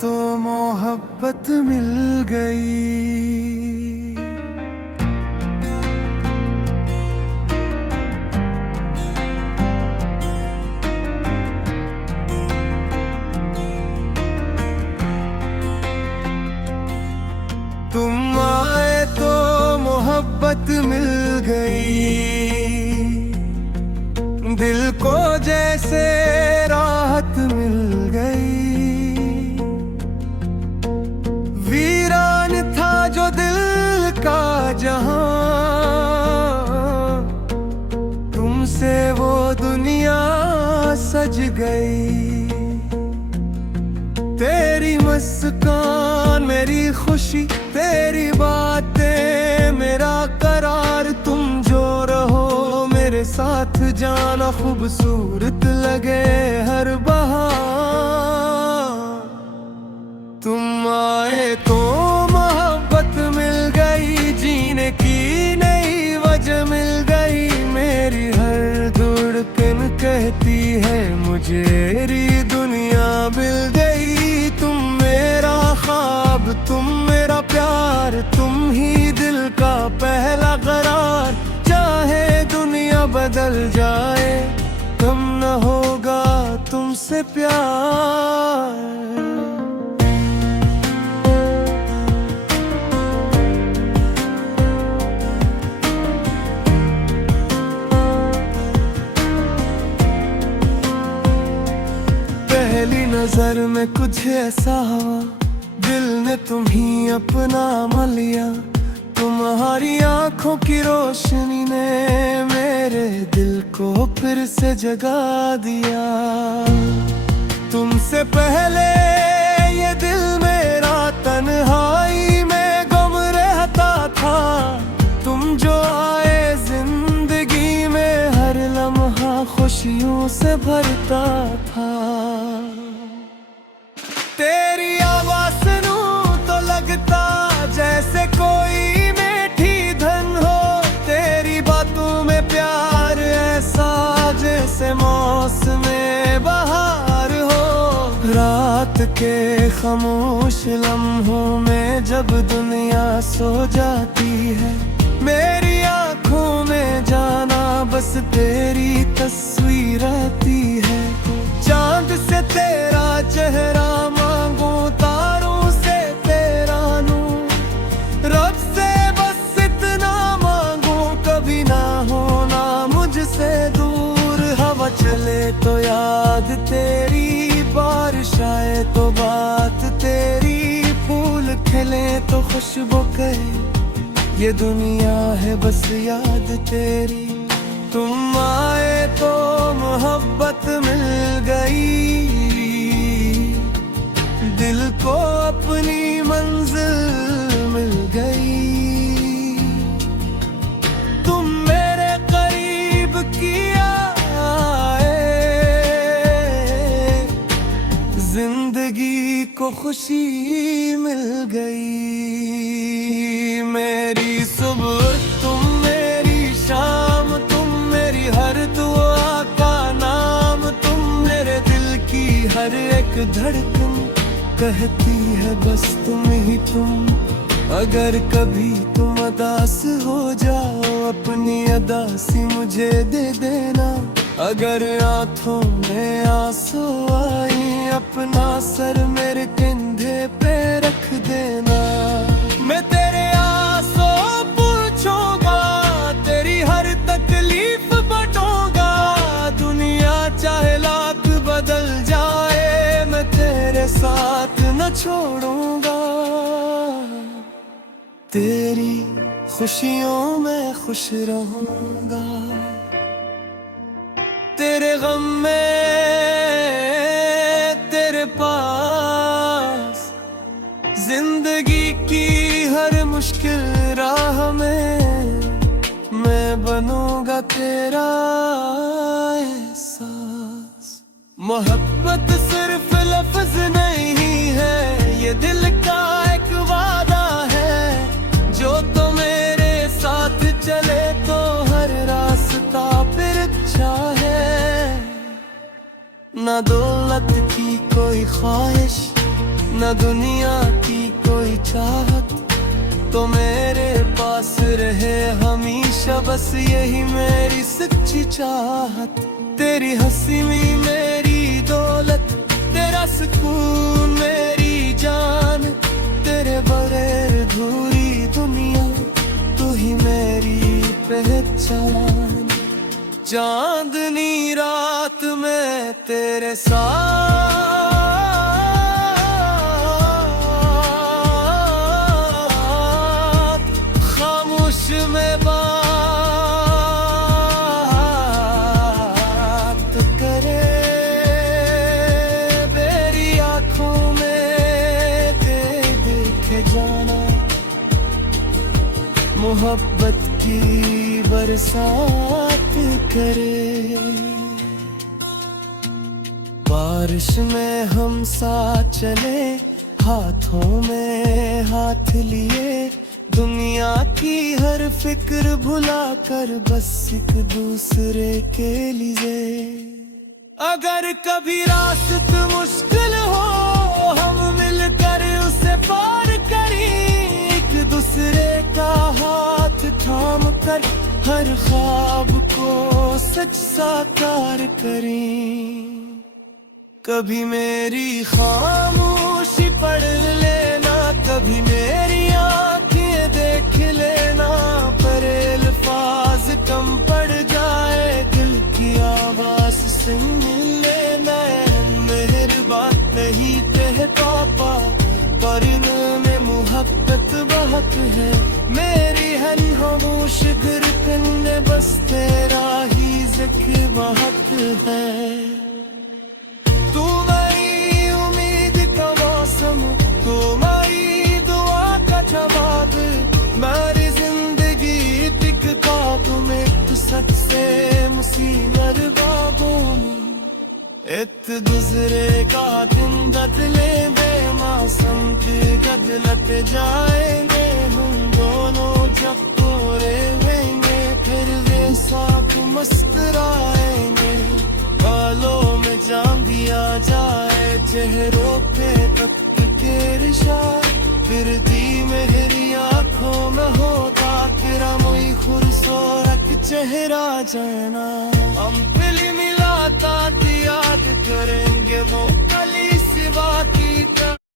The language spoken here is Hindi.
तो मोहब्बत मिल गई। तुम आए तो मोहब्बत मिल गई, दिल को जैसे राहत मिल गई। वीरान था जो दिल का जहां, तुमसे वो दुनिया सज गई। तेरी मुस्कान मेरी खुशी, तेरी बातें मेरा करार। तुम जो रहो मेरे साथ जाना, खूबसूरत लगे हर बहार। तुम आए तो मोहब्बत मिल गई, जीने की नई वजह मिल गई। मेरी हर धड़कन कहती है मुझे मेरी दुनिया मिल गई। तुम मेरा ख्वाब, तुम मेरा प्यार, तुम ही दिल का पहला करार। चाहे दुनिया बदल जाए, कम न होगा तुमसे प्यार। पहली नजर में कुछ ऐसा हुआ, दिल ने तुम्ही अपना मान लिया। तुम्हारी आंखों की रोशनी ने मेरे दिल को फिर से जगा दिया। तुमसे पहले ये दिल मेरा तन्हाई में गुम रहता था। तुम जो आए जिंदगी में हर लम्हा खुशियों से भरता था। तेरी आवाज़ सुनूं तो लगता जैसे कोई मीठी धन हो। तेरी बातों में प्यार ऐसा जैसे मौसमे बहार हो। रात के खामोश लम्हों में जब दुनिया सो जाती है, मेरी आंखों में जाना बस तेरी तस्वीर आती है। चांद से तेरा चेहरा मांगो, तारों से तेरा नूर। रब से बस इतना मांगो, कभी ना होना मुझसे दूर। हवा चले तो याद तेरी, बारिश आए तो बात तेरी। फूल खिले तो खुशबू कहे, ये दुनिया है बस याद तेरी। तुम आए तो मोहब्बत मिल गई, दिल को अपनी मंजिल मिल गई। तुम मेरे करीब किया आए, जिंदगी को खुशी मिल गई। मेरी सुबह तुम मेरी शाम, तुम मेरी हर दुआ का नाम। तुम मेरे दिल की हर एक धड़कन कहती है बस तुम ही तुम। अगर कभी तुम उदास हो जाओ, अपनी अदासी मुझे दे देना। अगर आंखों में आंसू आई, अपना सर मेरे कंधे पे रख देना। मैं तेरे आंसू पूछूंगा, तेरी हर तकलीफ बटूंगा। दुनिया चाहे लाख बदल जाए, मैं तेरे साथ न छोड़ूंगा। तेरी खुशियों में खुश रहूंगा, तेरे गम में तेरे पास। जिंदगी की हर मुश्किल राह में मैं बनूंगा तेरा एहसास। मोहब्बत सिर्फ लफ्ज नहीं है, ये दिल का एक वादा है। जो तो मेरे साथ चले तो हर रास्ता फिर अच्छा है। ना दौलत की कोई ख्वाहिश, न दुनिया की कोई चाहत, तो मेरे पास रहे हमेशा, बस यही मेरी सच्ची चाहत। तेरी हंसी में मेरी दौलत, तेरा सुकून मेरी जान, तेरे बगैर अधूरी दुनिया, तू ही मेरी पहचान। चांदनी रात में तेरे साथ, खामोश में बात करे, मेरी आंखों में तेरे देखे जाना, मोहब्बत की बरसात करे। बारिश में हम साथ चले, हाथों में हाथ लिए, दुनिया की हर फिक्र भुला कर बस एक दूसरे के लिए। अगर कभी रास्ता मुश्किल हो, हम मिलकर उसे पार करें, एक दूसरे का हाथ थाम कर हर ख्वाब को सच साकार करें। कभी मेरी खामोशी पढ़ लेना, कभी मेरी आँखें देख लेना, पर अल्फाज कम पड़ जाए, दिल की आवाज सुन लेना। मेहरबान नहीं कह पापा, पर इनमें मोहब्बत बहुत है, मेरी है खामोश गिरतन में बस तेरा ही ज़िक्र बहुत है। तू मेरी उम्मीद का मौसम, तू मेरी दुआ का जवाब, मेरी जिंदगी टिक का तुम्हें तो सच से मुसीबर बाबू। इत दूसरे का दिन बदले बेमौसम के गदलत जाएंगे, हम दोनों जब पूरे होंगे, फिर वे साथ मुस्कुराएंगे। बालों में जाम दिया जाए, चेहरों पे तख्त के रिशात, फिर दी मेरी आँखों में होता तेरा मोई खूबसूरत चेहरा जाना। हम फिल्म मिलाता याद करेंगे वो